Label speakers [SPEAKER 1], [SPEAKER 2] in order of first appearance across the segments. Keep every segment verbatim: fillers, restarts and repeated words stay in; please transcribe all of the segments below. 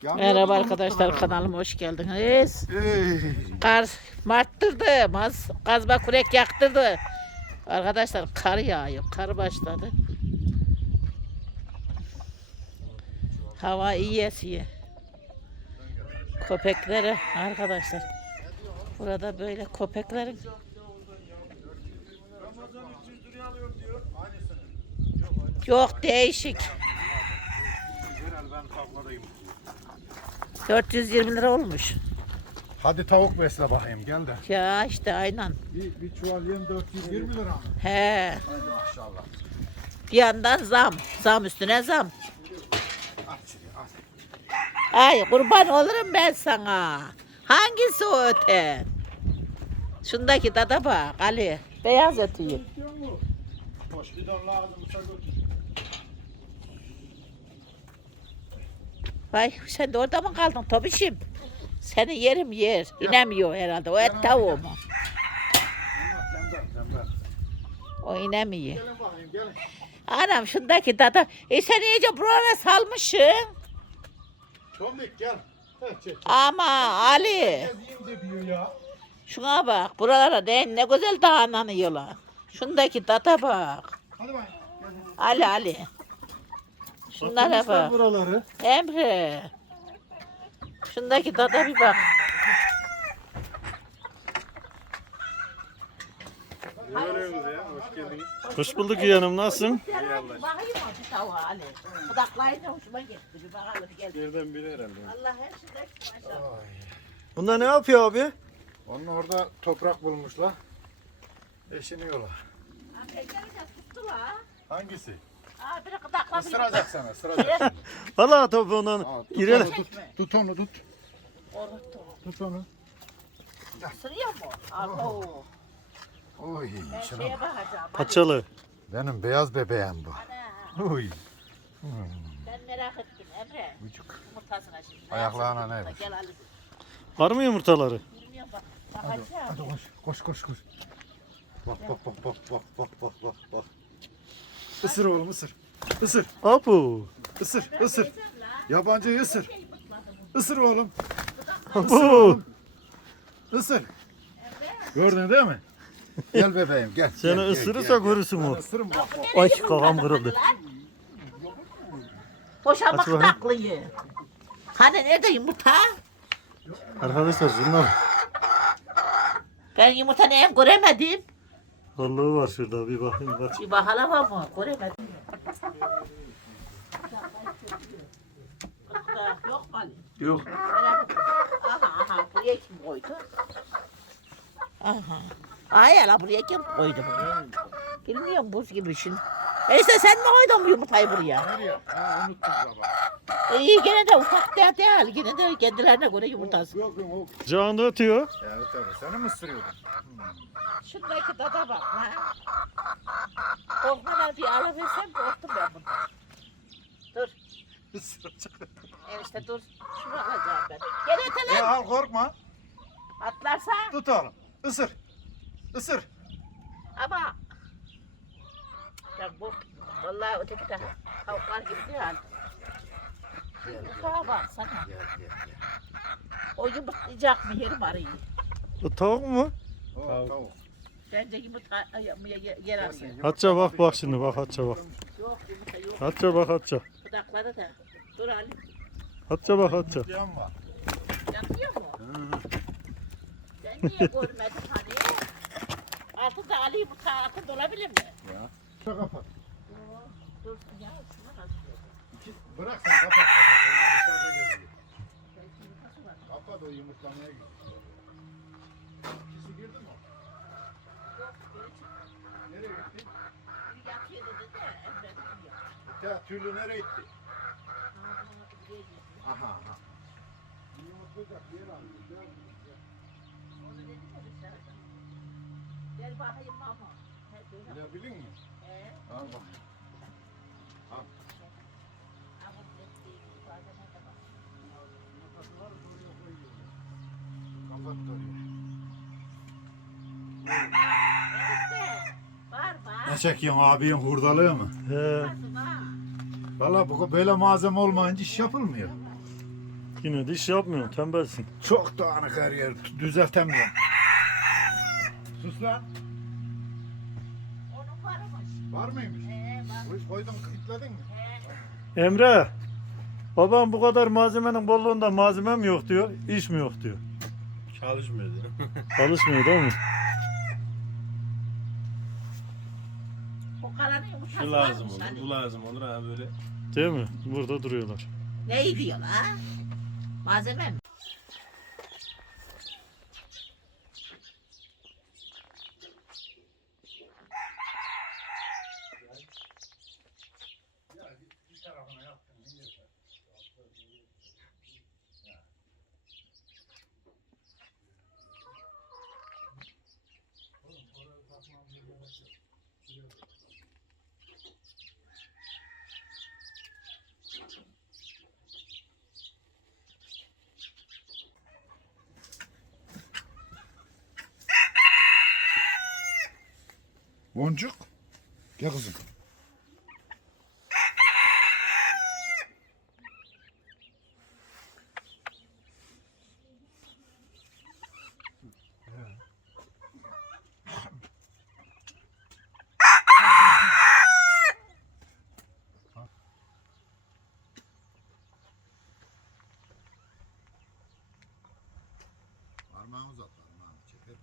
[SPEAKER 1] Merhaba arkadaşlar, kanalıma hoş geldiniz.
[SPEAKER 2] Ey.
[SPEAKER 1] Kar marttırdı, maz, kazma kürek yaktırdı. Arkadaşlar kar yağıyor, kar başladı. Hava iyi esiyor. Köpeklere arkadaşlar. Burada böyle köpeklerin yok değişik. dört yüz yirmi lira olmuş.
[SPEAKER 2] Hadi tavuk besle bakayım gel de.
[SPEAKER 1] Ya işte aynen.
[SPEAKER 2] Bir, bir çuval yem dört yüz yirmi lira mı?
[SPEAKER 1] He.
[SPEAKER 2] Hadi maşallah.
[SPEAKER 1] Bir yandan zam. Zam üstüne zam.
[SPEAKER 2] Aç şuraya aç.
[SPEAKER 1] Ay kurban olurum ben sana. Hangisi o öte? Şundaki dada bak Ali. Beyaz ötüyü.
[SPEAKER 2] Boş bidon lazımsa götür.
[SPEAKER 1] Vay sen de orada mı kaldın Tobişim? Seni yerim yer. İnemiyor herhalde. O et tavuğu mu?
[SPEAKER 2] Zember zember.
[SPEAKER 1] O inemiyor.
[SPEAKER 2] Gelin bakayım gelin.
[SPEAKER 1] Anam şundaki dada. E sen iyice buralara salmışsın.
[SPEAKER 2] Tomik gel. Heh, çek, çek.
[SPEAKER 1] Ama Ali.
[SPEAKER 2] Gezeyim de diyor ya.
[SPEAKER 1] Şuna bak. Buralara ne, ne güzel dağlanıyorlar. Şundaki dada bak.
[SPEAKER 2] Hadi bakayım. Gel.
[SPEAKER 1] Ali Ali. Şunlara bak.
[SPEAKER 2] Buraları.
[SPEAKER 1] Emre. Şundaki dada bir bak.
[SPEAKER 2] Görüyoruz ya. Hoş geldiniz.
[SPEAKER 3] Hoş bulduk yeğenim, nasılsın?
[SPEAKER 1] Bakayım o bir tavuğa Ali. Budaklayınca hoşuma gitti. Bir bakalım gel.
[SPEAKER 2] Birden biri herhalde.
[SPEAKER 1] Allah her şeyden maşallah.
[SPEAKER 3] Bunda ne yapıyor abi?
[SPEAKER 2] Onun orada toprak bulmuşlar. Eşiniyorlar.
[SPEAKER 1] Pencerede tuttu la.
[SPEAKER 2] Hangisi?
[SPEAKER 1] Aa biri gıdakladı.
[SPEAKER 2] Isıracak sana, ısıracak.
[SPEAKER 3] Valla topuğundan
[SPEAKER 2] Aa, tut
[SPEAKER 3] girelim.
[SPEAKER 2] onu, tut, tut onu tut.
[SPEAKER 1] Orada
[SPEAKER 2] Tut onu.
[SPEAKER 1] ısırıyor mu? Abo.
[SPEAKER 2] Oy,
[SPEAKER 1] Ben
[SPEAKER 2] şuna
[SPEAKER 1] şeye
[SPEAKER 2] bak.
[SPEAKER 1] bakacağım. hadi.
[SPEAKER 3] Paçalı.
[SPEAKER 2] Benim beyaz bebeğim bu.
[SPEAKER 1] Ana.
[SPEAKER 2] Oy.
[SPEAKER 1] Ben merak ettim Emre.
[SPEAKER 2] Bucuk.
[SPEAKER 1] Yumurtasına şimdi.
[SPEAKER 2] Ayaklarına ne var?
[SPEAKER 1] Gel Ali.
[SPEAKER 3] Var mı yumurtaları?
[SPEAKER 1] Bilmiyorum bak.
[SPEAKER 2] Hadi,
[SPEAKER 1] Bakacağım.
[SPEAKER 2] hadi koş, koş, koş, koş. Bak, bak, bak, bak, bak, bak, bak, bak, bak. Isır oğlum, ısır. Isır,
[SPEAKER 3] Apu.
[SPEAKER 2] ısır, ısır. Yabancıyı ısır. Isır oğlum,
[SPEAKER 3] Apu.
[SPEAKER 2] ısır. Gördün değil mi? Gel bebeğim, gel.
[SPEAKER 3] Seni
[SPEAKER 2] gel, gel,
[SPEAKER 3] ısırırsa
[SPEAKER 2] gel,
[SPEAKER 3] görürsün
[SPEAKER 2] gel.
[SPEAKER 3] o.
[SPEAKER 2] Ben ısırırım bak, bak.
[SPEAKER 3] Ay kafam kırıldı.
[SPEAKER 1] Boşanmak
[SPEAKER 3] Aç bakayım.
[SPEAKER 1] taklıyı. Hani nerede yumurta?
[SPEAKER 3] Arkadaşlar şunlar.
[SPEAKER 1] Ben yumurta neyim göremedim.
[SPEAKER 3] Vallahi var şurada, bir bakayım bak.
[SPEAKER 1] Bir bakalım ama göremedim. Yok mu Ali?
[SPEAKER 3] Yok.
[SPEAKER 1] Aha aha buraya kim koydu? Aha. Ay ala buraya kim koydu bunu? Bilmiyorum buz gibi şimdi. Neyse sen mi koydun bu yumurtayı buraya?
[SPEAKER 2] Nereye? Ha, unuttum baba.
[SPEAKER 1] İyi gene de ufak değil, değil. Gene de kendilerine göre yumurtası.
[SPEAKER 2] Yok, yok, yok.
[SPEAKER 3] Cağında ötüyor.
[SPEAKER 2] Evet, tabii. Seni mi ısırıyordun?
[SPEAKER 1] Şundaki dada bak lan. Korkmadan diye alıversem korktum ben bundan. Dur.
[SPEAKER 2] Isıracak.
[SPEAKER 1] Enişte dur. Şunu alacağım ben. Gel öte
[SPEAKER 2] Ya
[SPEAKER 1] lan.
[SPEAKER 2] al korkma.
[SPEAKER 1] Atlarsa
[SPEAKER 2] Tut oğlum. Isır. Isır.
[SPEAKER 1] ama. Ya bu vallahi öteki de tavuklar gibi değil. Yumurtaya baksana.
[SPEAKER 2] Gel, gel, gel.
[SPEAKER 1] O yumurtlayacak mı yerim arayı.
[SPEAKER 3] Bu tavuk mu?
[SPEAKER 2] O,
[SPEAKER 3] Tavuk.
[SPEAKER 2] tavuk.
[SPEAKER 1] Bence yumurta ay, ye- ye- yer arıyor.
[SPEAKER 3] Hatça bak bak şimdi, bak Hatça bak.
[SPEAKER 1] Yok yumurta yok.
[SPEAKER 3] Hatça bak Hatça.
[SPEAKER 1] Budakları da. Dur Ali.
[SPEAKER 3] Hatça bak Hatça.
[SPEAKER 2] Yan var.
[SPEAKER 1] Yanıyor mu? Ben niye görmedim hani? Altında Ali yumurta altında olabilir mi?
[SPEAKER 2] Ya. Şuna kapat.
[SPEAKER 1] Dursun ya. Şuna nasıl?
[SPEAKER 2] İki, bırak sen kapat. kapat. Onlar dışarıda geziyor. Kapat o yumurtlamaya gidiyor. İkisi girdi mi? Nereye gitti?
[SPEAKER 1] Biri yatıyor dedi de Emre de uyuyor.
[SPEAKER 2] Ya tüylü nereye gitti?
[SPEAKER 1] Ha, buraya gidiyor.
[SPEAKER 2] Aha aha. Yumurtlayacak yer alıyor. Gel, gel.
[SPEAKER 1] Onu dedi de dışarıda. Gel bakayım mama. He, böyle.
[SPEAKER 2] Bilebilir mi?
[SPEAKER 1] He.
[SPEAKER 2] Al bak. Al.
[SPEAKER 1] Ama dedi, bazen de bak.
[SPEAKER 2] Yumurtalar buraya koyuyorlar. Kapat da oraya.
[SPEAKER 1] Enişte, var var.
[SPEAKER 2] Ne çekiyorsun abinin hurdalığı mı?
[SPEAKER 3] He.
[SPEAKER 1] Nasıl var?
[SPEAKER 2] Valla bu böyle malzeme olmayınca iş yapılmıyor.
[SPEAKER 3] Yine de iş yapmıyorsun, tembelsin.
[SPEAKER 2] Çok dağınık her yer. Düzeltemiyorum. Sus lan.
[SPEAKER 1] Onun varmış.
[SPEAKER 2] Var mıymış?
[SPEAKER 1] He var.
[SPEAKER 2] Hiç koydun kilitledin mi?
[SPEAKER 1] He.
[SPEAKER 3] Emre, babam bu kadar malzemenin bolluğunda malzeme mi yok diyor, iş mi yok diyor.
[SPEAKER 4] Çalışmıyor diyor.
[SPEAKER 3] Çalışmıyor değil mi?
[SPEAKER 1] O karanın yumurtası
[SPEAKER 4] Şu lazım
[SPEAKER 1] varmış
[SPEAKER 4] olur,
[SPEAKER 1] hani.
[SPEAKER 4] bu lazım olur ha böyle.
[SPEAKER 3] Değil mi? Burada duruyorlar.
[SPEAKER 1] Ne diyorlar ha? Malzeme mi?
[SPEAKER 2] Boncuk. Gel kızım. Parmağını uzat, parmağını çeker.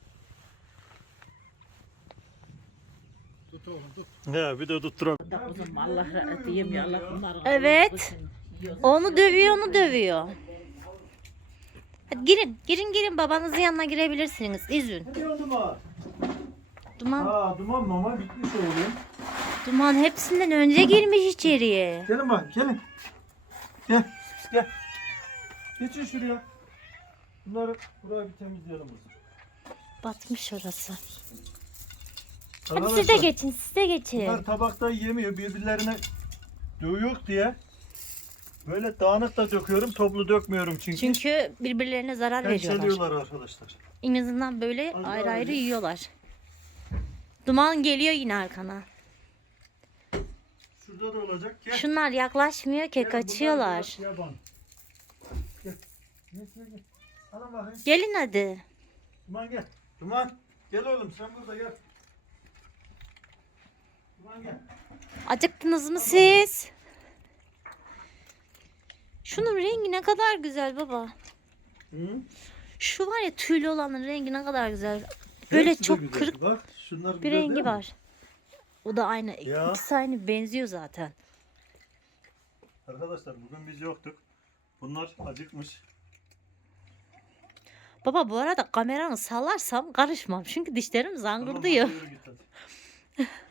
[SPEAKER 2] Tut oğlum tut.
[SPEAKER 3] He, bir de tutturam.
[SPEAKER 1] Da kızım Allah rahmet diyeyim ya Allah bunları.
[SPEAKER 5] Evet. Onu dövüyor, onu dövüyor. Hadi girin, girin, girin. Babanızın yanına girebilirsiniz. İzin.
[SPEAKER 3] Ne diyor duman?
[SPEAKER 5] Duman,
[SPEAKER 3] Aa, duman mama bitmiş oğlum.
[SPEAKER 5] duman hepsinden önce girmiş içeriye.
[SPEAKER 3] Gelin bak, gelin. Gel, gel. Geçin şuraya. Bunları, burayı bir temizleyelim kızım.
[SPEAKER 5] Batmış orası. Hadi
[SPEAKER 3] Arkadaşlar,
[SPEAKER 5] siz de geçin, siz de geçin.
[SPEAKER 3] bunlar tabakta yemiyor, birbirlerine dövüyor diye. Böyle dağınık da döküyorum, toplu dökmüyorum çünkü.
[SPEAKER 5] Çünkü birbirlerine zarar veriyorlar.
[SPEAKER 3] Pençeliyorlar arkadaşlar.
[SPEAKER 5] En azından böyle
[SPEAKER 3] Hadi
[SPEAKER 5] ayrı
[SPEAKER 3] abi.
[SPEAKER 5] ayrı yiyorlar. Duman geliyor yine arkana.
[SPEAKER 3] Şurada da olacak. Gel.
[SPEAKER 5] Şunlar yaklaşmıyor ki,
[SPEAKER 3] Gelin, bunlar
[SPEAKER 5] kaçıyorlar.
[SPEAKER 3] biraz yaban. Gel. Gel, gel, gel. Alın bakayım.
[SPEAKER 5] Gelin hadi.
[SPEAKER 3] Duman gel. Duman. Gel oğlum, sen burada gel. Duman gel.
[SPEAKER 5] Acıktınız mı siz? Şunun rengi ne kadar güzel baba.
[SPEAKER 3] Hı?
[SPEAKER 5] Şu var ya, tüylü olanın rengi ne kadar güzel. Böyle
[SPEAKER 3] Hepsi de
[SPEAKER 5] çok
[SPEAKER 3] güzel.
[SPEAKER 5] kırık
[SPEAKER 3] Bak, şunlar
[SPEAKER 5] bir
[SPEAKER 3] güzel değil
[SPEAKER 5] rengi
[SPEAKER 3] mi?
[SPEAKER 5] var. O da aynı.
[SPEAKER 3] Ya.
[SPEAKER 5] İkisi aynı, benziyor zaten.
[SPEAKER 3] Arkadaşlar bugün biz yoktuk. Bunlar acıkmış.
[SPEAKER 5] Baba bu arada kameranı sallarsam karışmam. Çünkü dişlerim
[SPEAKER 3] Tamam,
[SPEAKER 5] zangırdıyor.
[SPEAKER 3] hadi yürü git hadi.